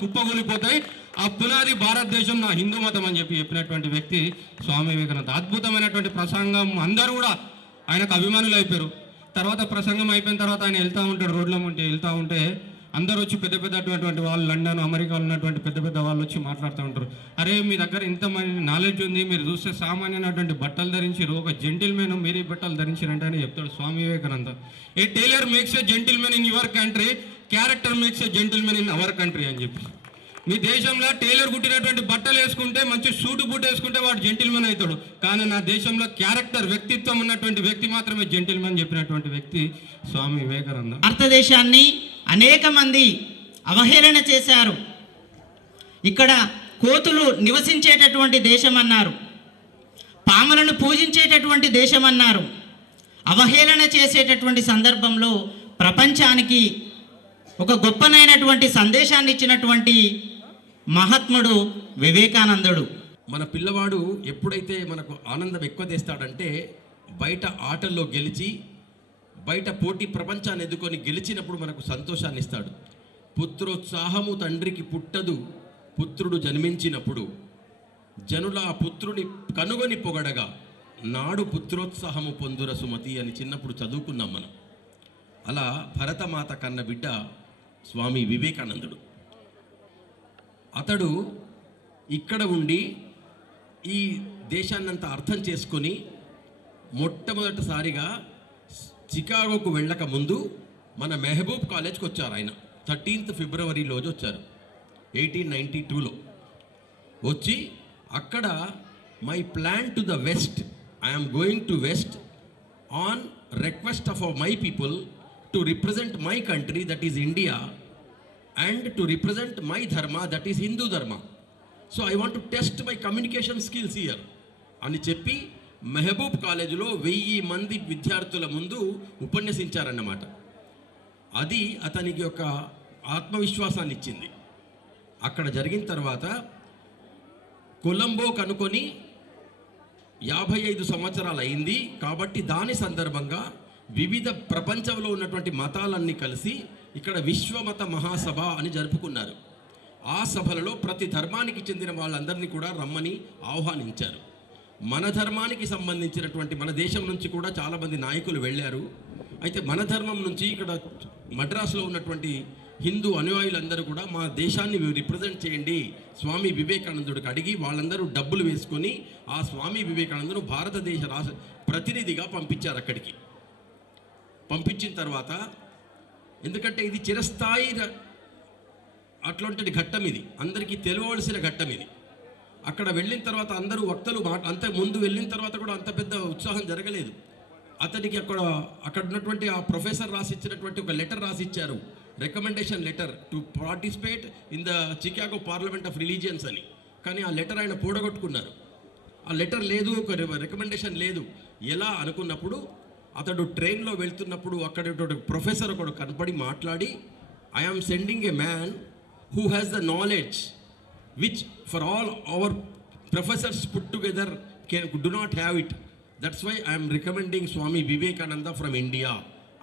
కుప్పగూలిపోతాయి ఆ పునాది భారతదేశం నా హిందూ మతం అని చెప్పి చెప్పినటువంటి వ్యక్తి స్వామి వివేకానంద. అద్భుతమైనటువంటి ప్రసంగం అందరూ కూడా ఆయనకు అభిమానులు అయిపోయారు. తర్వాత ప్రసంగం అయిపోయిన తర్వాత ఆయన వెళ్తూ ఉంటాడు రోడ్లో ఉంటే వెళ్తూ ఉంటే అందరూ వచ్చి పెద్ద పెద్ద అటువంటి వాళ్ళు లండన్ అమెరికాలో ఉన్నటువంటి పెద్ద పెద్ద వాళ్ళు వచ్చి మాట్లాడుతూ ఉంటారు. అరే మీ దగ్గర ఇంతమంది నాలెడ్జ్ ఉంది మీరు చూస్తే సామాన్యమైనటువంటి బట్టలు ధరించారు ఒక జెంటిల్మెన్ మీరే బట్టలు ధరించారంటే అని చెప్తాడు Swami Vivekananda. A tailor makes a gentleman in your country character makes a gentleman in our country అని చెప్పి. మీ దేశంలో టైలర్ కుట్టినటువంటి బట్టలు వేసుకుంటే మంచి సూటు బూట్ వేసుకుంటే వాడు జెంటిల్మెన్ అవుతాడు. కానీ నా దేశంలో క్యారెక్టర్ వ్యక్తిత్వం ఉన్నటువంటి వ్యక్తి మాత్రమే జెంటిల్మెన్ చెప్పినటువంటి వ్యక్తి స్వామి వివేకానంద. భారతదేశాన్ని అనేక మంది అవహేళన చేశారు. ఇక్కడ కోతులు నివసించేటటువంటి దేశం అన్నారు. పాములను పూజించేటటువంటి దేశం అన్నారు. అవహేళన చేసేటటువంటి సందర్భంలో ప్రపంచానికి ఒక గొప్పనైనటువంటి సందేశాన్ని ఇచ్చినటువంటి మహాత్ముడు వివేకానందుడు. మన పిల్లవాడు ఎప్పుడైతే మనకు ఆనందం ఎక్కువ తెస్తాడంటే బయట ఆటల్లో గెలిచి బయట పోటీ ప్రపంచాన్ని ఎదుర్కొని గెలిచినప్పుడు మనకు సంతోషాన్ని ఇస్తాడు. పుత్రోత్సాహము తండ్రికి పుట్టదు పుత్రుడు జన్మించినప్పుడు. జనుల ఆ పుత్రుని కనుగొని పొగడగా నాడు పుత్రోత్సాహము పొందుర సుమతి అని చిన్నప్పుడు చదువుకున్నాం మనం. అలా భరతమాత కన్న బిడ్డ స్వామి వివేకానందుడు. అతడు ఇక్కడ ఉండి ఈ దేశాన్నంతా అర్థం చేసుకొని మొట్టమొదటిసారిగా చికాగోకు వెళ్ళక ముందు మన మెహబూబ్ కాలేజ్కి వచ్చారు ఆయన. థర్టీన్త్ ఫిబ్రవరి రోజు వచ్చారు. ఎయిటీన్ నైంటీ టూలో. వచ్చి అక్కడ my plan to the west I'm going to west on request of my people to represent my country that is India and to represent my dharma that is Hindu dharma so I want to test my communication skills here అని చెప్పి మెహబూబ్ కాలేజీలో వెయ్యి మంది విద్యార్థుల ముందు ఉపన్యసించారన్నమాట అది అతనికి ఒక ఆత్మవిశ్వాసాన్ని ఇచ్చింది అక్కడ జరిగిన తర్వాత కొలంబో కనుకొని యాభై ఐదు సంవత్సరాలు అయింది కాబట్టి దాని సందర్భంగా వివిధ ప్రపంచంలో ఉన్నటువంటి మతాలన్నీ కలిసి ఇక్కడ విశ్వమత మహాసభ అని జరుపుకున్నారు. ఆ సభలలో ప్రతి ధర్మానికి చెందిన వాళ్ళందరినీ కూడా రమ్మని ఆహ్వానించారు. మన ధర్మానికి సంబంధించినటువంటి మన దేశం నుంచి కూడా చాలామంది నాయకులు వెళ్ళారు. అయితే మన ధర్మం నుంచి ఇక్కడ మద్రాసులో ఉన్నటువంటి హిందూ అనుయాయులందరూ కూడా మా దేశాన్ని రిప్రజెంట్ చేయండి స్వామి వివేకానందుడికి అడిగి వాళ్ళందరూ డబ్బులు వేసుకొని ఆ స్వామి వివేకానందును భారతదేశ రాష్ట్ర ప్రతినిధిగా పంపించారు అక్కడికి. పంపించిన తర్వాత ఎందుకంటే ఇది చిరస్థాయి అట్లాంటి ఘట్టం ఇది. అందరికీ తెలియవలసిన ఘట్టం ఇది. అక్కడ వెళ్ళిన తర్వాత అందరూ వక్తలు మా అంత ముందు వెళ్ళిన తర్వాత కూడా అంత పెద్ద ఉత్సాహం జరగలేదు. అతనికి అక్కడ అక్కడ ఉన్నటువంటి ఆ ప్రొఫెసర్ రాసిచ్చినటువంటి ఒక letter రాసిచ్చారు. Recommendation letter to participate in the Chicago Parliament of Religions అని. కానీ ఆ లెటర్ ఆయన పూడగొట్టుకున్నారు. ఆ లెటర్ లేదు ఒక రికమెండేషన్ లేదు. ఎలా అనుకున్నప్పుడు అతడు ట్రైన్లో వెళ్తున్నప్పుడు అక్కడ ప్రొఫెసర్ ఒకడు కనపడి మాట్లాడి I am sending a man who has the knowledge which for all our professors put together can do not have it that's why I'm recommending Swami Vivekananda from India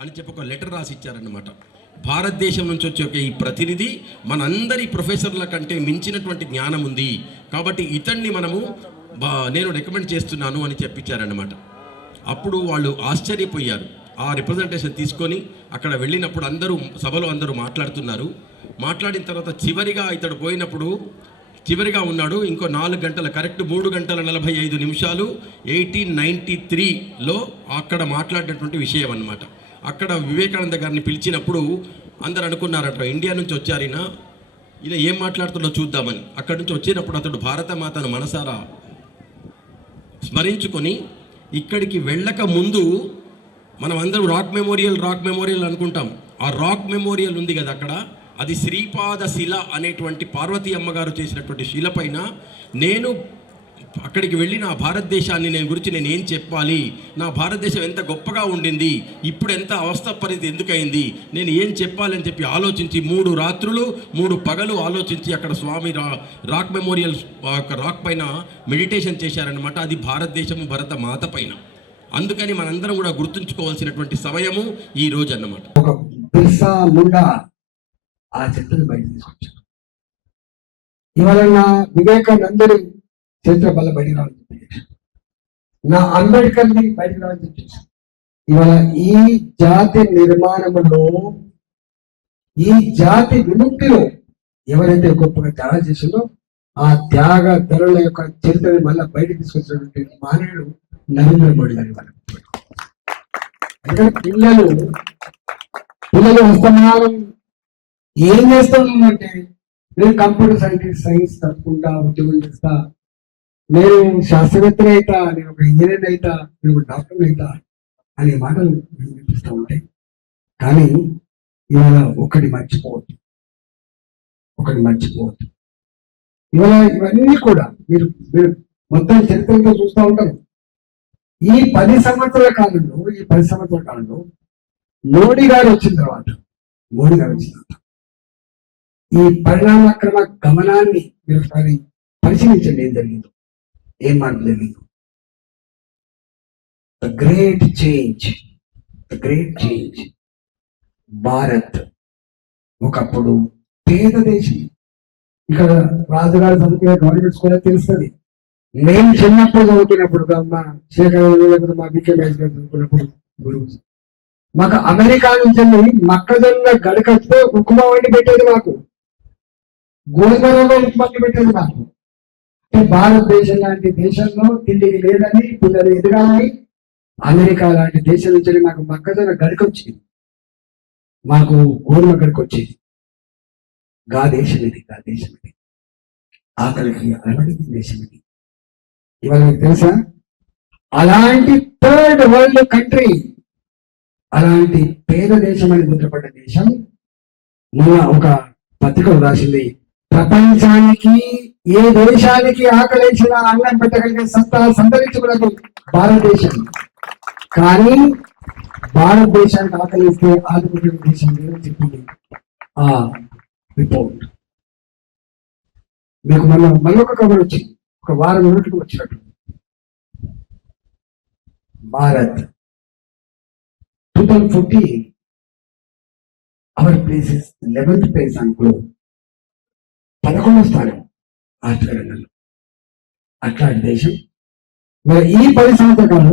అని చెప్పి ఒక లెటర్ రాసి ఇచ్చారన్నమాట భారతదేశం నుంచి వచ్చే ఒక ఈ ప్రతినిధి మనందరి ప్రొఫెసర్ల కంటే మించినటువంటి జ్ఞానం ఉంది. కాబట్టి ఇతన్ని మనము నేను రికమెండ్ చేస్తున్నాను అని చెప్పించారన్నమాట. అప్పుడు వాళ్ళు ఆశ్చర్యపోయారు. ఆ రిప్రజెంటేషన్ తీసుకొని అక్కడ వెళ్ళినప్పుడు అందరూ సభలో అందరూ మాట్లాడుతున్నారు. మాట్లాడిన తర్వాత చివరిగా ఇతడు పోయినప్పుడు చివరిగా ఉన్నాడు. ఇంకో నాలుగు గంటల కరెక్ట్ మూడు గంటల నలభై ఐదు నిమిషాలు ఎయిటీన్ నైంటీ త్రీలో అక్కడ మాట్లాడినటువంటి విషయం అన్నమాట. అక్కడ వివేకానంద గారిని పిలిచినప్పుడు అందరు అనుకున్నారట ఇండియా నుంచి వచ్చారినా ఇలా ఏం మాట్లాడుతుందో చూద్దామని. అక్కడి నుంచి వచ్చినప్పుడు అతడు భారత మాతను మనసారా? స్మరించుకొని ఇక్కడికి వెళ్ళక ముందు మనం అందరం రాక్ మెమోరియల్ రాక్ మెమోరియల్ అనుకుంటాం. ఆ రాక్ మెమోరియల్ ఉంది కదా అక్కడ? అది శ్రీపాద శిల అనేటువంటి పార్వతీ అమ్మగారు చేసినటువంటి శిల పైన నేను అక్కడికి వెళ్ళి నా భారతదేశాన్ని నేను గురించి నేను ఏం చెప్పాలి? నా భారతదేశం ఎంత గొప్పగా ఉండింది? ఇప్పుడు ఎంత అవస్థ పరిస్థితి ఎందుకైంది? నేను ఏం చెప్పాలని చెప్పి ఆలోచించి మూడు రాత్రులు మూడు పగలు ఆలోచించి అక్కడ స్వామి రా రాక్ మెమోరియల్ రాక్ పైన మెడిటేషన్ చేశారనమాట అది భారతదేశం భరత మాత పైన. అందుకని మనందరం కూడా గుర్తుంచుకోవాల్సినటువంటి సమయము ఈ రోజు అన్నమాట ఆ బయట ఇవాళ వివేకానందరి చరిత్ర వల్ల బయటికి రావాలని చెప్పి నా అంబేద్కర్ని బయటికి రావాలని చెప్పి ఇవాళ ఈ జాతి నిర్మాణంలో ఈ జాతి విముక్తిలో ఎవరైతే గొప్పగా త్యాగం చేసిందో ఆ త్యాగ ధరల యొక్క చరిత్రని మళ్ళీ బయటకు తీసుకొచ్చినటువంటి మానవుడు నరేంద్ర మోడీ గారి వాళ్ళు పిల్లలు పిల్లలు వస్తున్నారం ఏం చేస్తున్నారంటే నేను కంప్యూటర్ సైంటిస్ట్ సైన్స్ తప్పకుండా ఉద్యోగం చేస్తా నేను శాస్త్రవేత్తలు అయితా నేను ఒక ఇంజనీర్ అయితా నేను ఒక డాక్టర్ అయితా అనే మాటలు వినిపిస్తూ ఉంటాయి. కానీ ఇవాళ ఒకటి మర్చిపోవద్దు. ఒకటి మర్చిపోవద్దు. ఇవాళ ఇవన్నీ కూడా మీరు మీరు మొత్తం చరిత్రతో చూస్తూ ఉంటారు. ఈ పది సంవత్సరాల కాలంలో ఈ పది సంవత్సరాల కాలంలో మోడీ గారు వచ్చిన తర్వాత మోడీ గారు వచ్చిన తర్వాత ఈ పరిణామక్రమ గమనాన్ని మీరు ఒకసారి పరిశీలించండి ఏం జరిగిందో. ఏం మార్పు the great change the great change Bharat ఒకప్పుడు పేద దేశం. ఇక్కడ రాజుగారు చదివిన గవర్నమెంట్ స్కూల్ తెలుస్తుంది. మేము చిన్నప్పుడు చదువుతున్నప్పుడు మా శేఖర్ లేకపోతే మా బికే మ్యాచ్ గారు చదువుకున్నప్పుడు గురువు. మాకు అమెరికా నుంచి వెళ్ళి మొక్కజొన్న గడకతో ఉప్మా వండి పెట్టేది మాకు. గోధుమ రవ్వ ఉప్మా వండి పెట్టేది మాకు. భారతదేశం లాంటి దేశంలో తిండికి లేదని పిల్లలు ఎదగాలని అమెరికా లాంటి దేశం నుంచి మాకు మొక్కజొన్న గడికొచ్చింది మాకు గోధుమ గడికొచ్చింది వచ్చేది గా దేశం ఇది గా దేశం ఇది. ఆకలికి అలవడింది దేశం ఇది. ఇవాళ మీకు తెలుసా? అలాంటి థర్డ్ వరల్డ్ కంట్రీ అలాంటి పేద దేశం అని ముద్రపడ్డ దేశం మొన్న ఒక పత్రికలు రాసింది ప్రపంచానికి ఏ దేశానికి ఆకలించిన అన్నం పెట్టగలిగే సత్తా సంతరించుకున్నది భారతదేశం. కానీ భారతదేశానికి ఆకలిస్తే ఆదుకునే దేశం లేదని చెప్పింది ఆ రిపోర్ట్. మీకు మన మరొక కబర్ వచ్చింది ఒక వారం రోజులకు వచ్చినట్టు. Bharat two thousand forty our place is eleventh place అనుకో గ్లోబ్ పదకొండవ స్థానం. ఆచరణలు అట్లాంటి దేశం? మరి ఈ పది సంవత్సరాల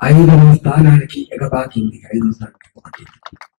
ఐదవ స్థానానికి ఎగబాకింది ఐదవ స్థానానికి